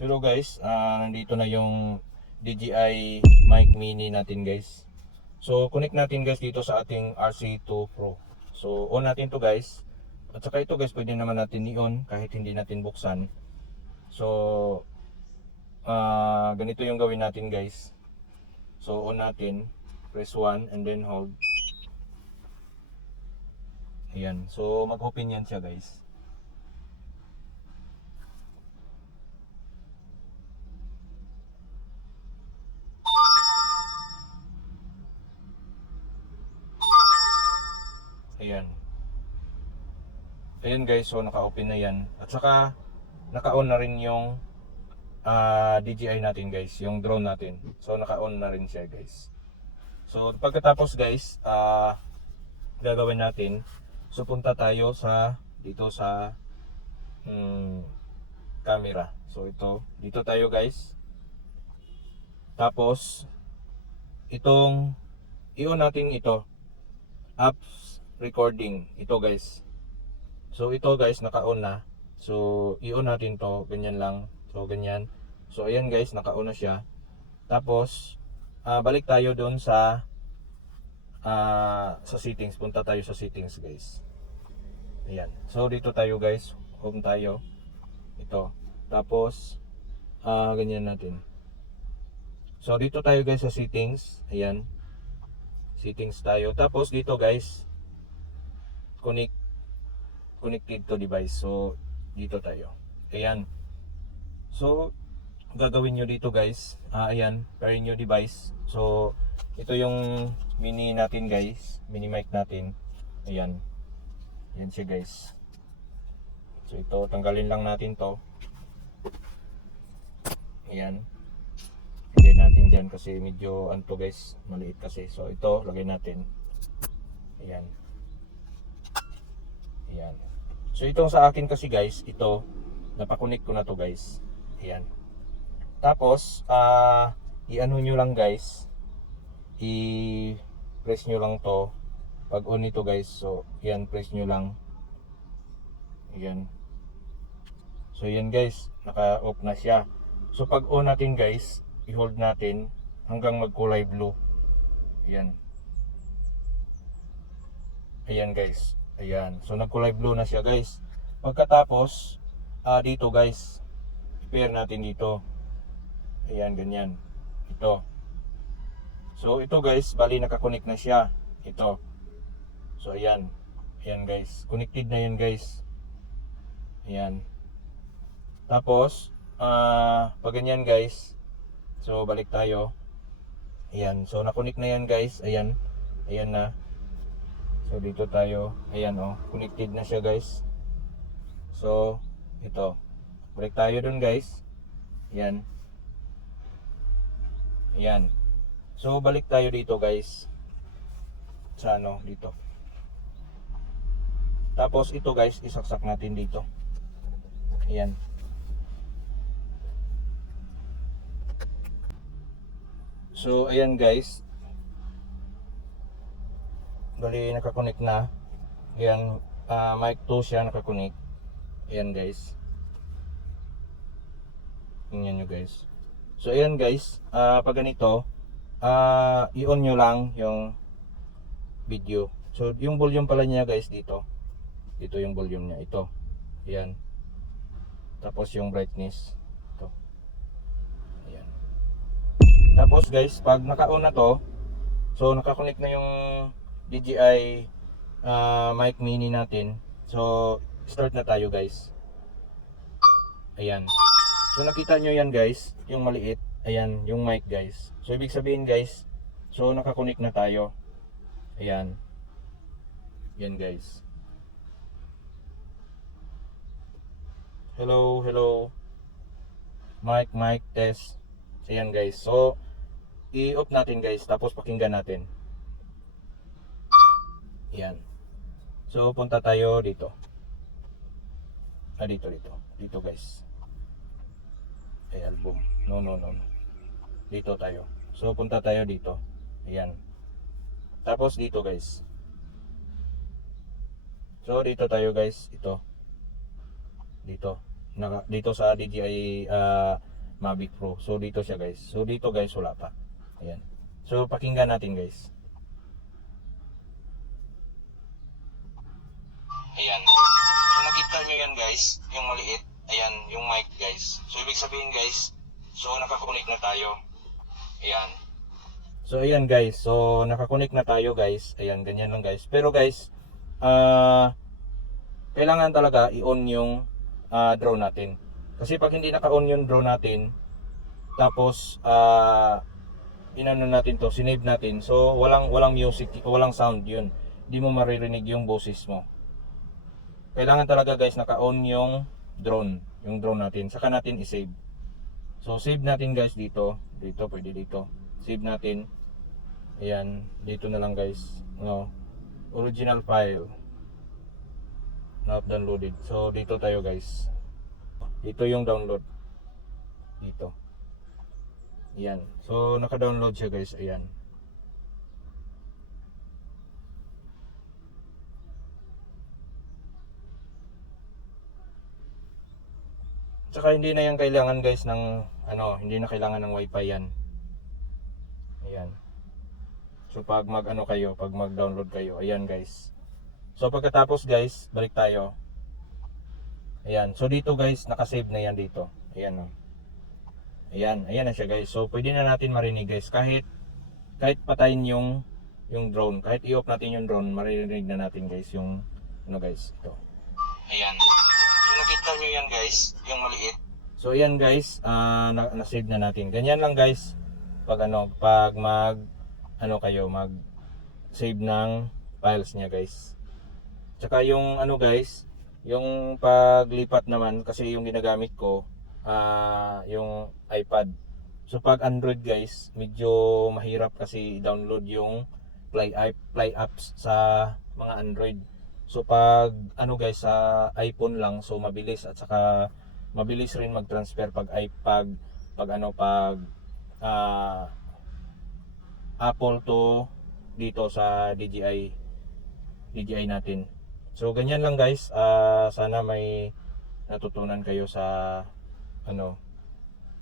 Hello guys, nandito na yung DJI Mic Mini natin guys. So connect natin guys dito sa ating RC2 Pro. So on natin to guys. At saka ito guys, pwede naman natin i-on kahit hindi natin buksan. So ganito yung gawin natin guys. So on natin, press 1 and then hold. Ayan, so mag-open yan siya guys. Ayan. Ayan guys, so naka-open na yan. At saka naka-on na rin yung DJI natin guys, yung drone natin. So naka-on na rin siya guys. So pagkatapos guys, gagawin natin, so punta tayo sa dito sa camera. So ito, dito tayo guys. Tapos itong i-on natin ito, apps recording, ito guys. So ito guys, naka-on na. So i-on natin to, ganyan lang. So ganyan. So ayan guys, naka-on na siya. Tapos balik tayo doon sa settings. Punta tayo sa settings guys. Ayan. So dito tayo guys, home tayo. Ito. Tapos ganyan natin. So dito tayo guys sa settings. Ayan. Settings tayo. Tapos dito guys, connected to device. So dito tayo. Ayan. So gagawin nyo dito guys, ayan, pairing nyo device. So ito yung mini natin guys, mini mic natin. Ayan. Ayan siya guys. So ito, tanggalin lang natin to. Ayan. Lagay natin dyan kasi medyo anto guys, maliit kasi. So ito, lagay natin. Ayan. Ayan. So itong sa akin kasi guys, ito, napakunik ko na to guys. Ayan. Tapos, i-ano nyo lang guys, i-press nyo lang to. Pag on ito guys, so yan, press nyo lang. Ayan. So yan guys, naka-off na siya. So pag on natin guys, i-hold natin hanggang magkulay blue. Ayan. Ayan guys. Ayan. So nagkulay blue na siya guys. Pagkatapos, dito guys, i-pair natin dito. Ayan, ganyan. Ito. So ito guys, bali nakakonect na siya. Ito. So ayan. Ayan guys, connected na yan guys. Ayan. Tapos pag ganyan guys, so balik tayo. Ayan, so na-connect na yan guys. Ayan. Ayan na. So dito tayo. Ayan oh, connected na siya guys. So ito. Balik tayo dun guys. Ayan. Ayan. So balik tayo dito guys. Sa ano, dito. Tapos ito guys, isaksak natin dito. Ayan. So ayan guys. Bali nakakonect na. Ayan, mic 2 siya nakakonect. Ayan guys. Tingnan nyo guys. So ayan guys, pag ganito, i-on nyo lang yung video. So yung volume pala niya guys dito. Ito yung volume niya, ito. Ayan. Tapos yung brightness. Ito. Ayan. Tapos guys, pag naka-on na to, so nakakonect na yung DJI Mic Mini natin. So start na tayo guys. Ayan. So nakita nyo yan guys, yung maliit. Ayan, yung mic guys. So ibig sabihin guys, so nakakonect na tayo. Ayan. Yan guys. Hello, hello. Mic test. So yan guys. So i-off natin guys, tapos pakinggan natin. Yan. So punta tayo dito. Dito guys. Ay album. No. Dito tayo. So punta tayo dito. Ayan. Tapos dito guys. So dito tayo guys. Ito. Dito. Dito sa DJI Mavic Pro. So dito siya guys. So dito guys wala pa. Ayan. So pakinggan natin guys. Ayan. So nakita nyo yan guys, yung maliit. Ayan, yung mic guys. So ibig sabihin guys, so nakakonik na tayo. Ayan. So ayan guys, so nakakonik na tayo guys. Ayan, ganyan lang guys. Pero guys, kailangan talaga i-on yung drone natin. Kasi pag hindi naka-on yung drone natin, tapos inano natin to, sinave natin. So walang music, walang sound yun. Hindi mo maririnig yung boses mo. Kailangan talaga guys naka-on yung drone natin. Saka natin i-save. So save natin guys dito, pwede dito. Save natin. Ayan, dito na lang guys. No. Original file. Not downloaded. So dito tayo guys. Dito yung download. Dito. Ayan. So naka-download siya guys. Ayan. Tsaka hindi na yan kailangan guys ng hindi na kailangan ng wifi yan. Ayan. So pag pag mag-download kayo, ayan guys. So pagkatapos guys, balik tayo. Ayan. So dito guys, naka-save na yan dito. Ayan oh. Ayan na siya guys. So pwede na natin marinig guys kahit patayin yung drone. Kahit i-off natin yung drone, maririnig na natin guys yung guys, ito. Ayan. So nakita nyo yan guys, yung maliit. So ayan guys, na-save na natin. Ganyan lang guys pag pag mag save ng files niya guys. Tsaka yung guys, yung paglipat naman kasi yung ginagamit ko yung iPad. So pag Android guys, medyo mahirap kasi i-download yung Play apps sa mga Android. So pag guys sa iPhone lang, so mabilis at saka mabilis rin mag-transfer pag iPad, pag Apple to dito sa DJI natin. So ganyan lang guys. Sana may natutunan kayo sa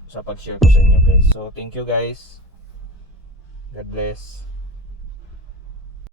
sa pag-share ko sa inyo guys. So thank you guys. God bless.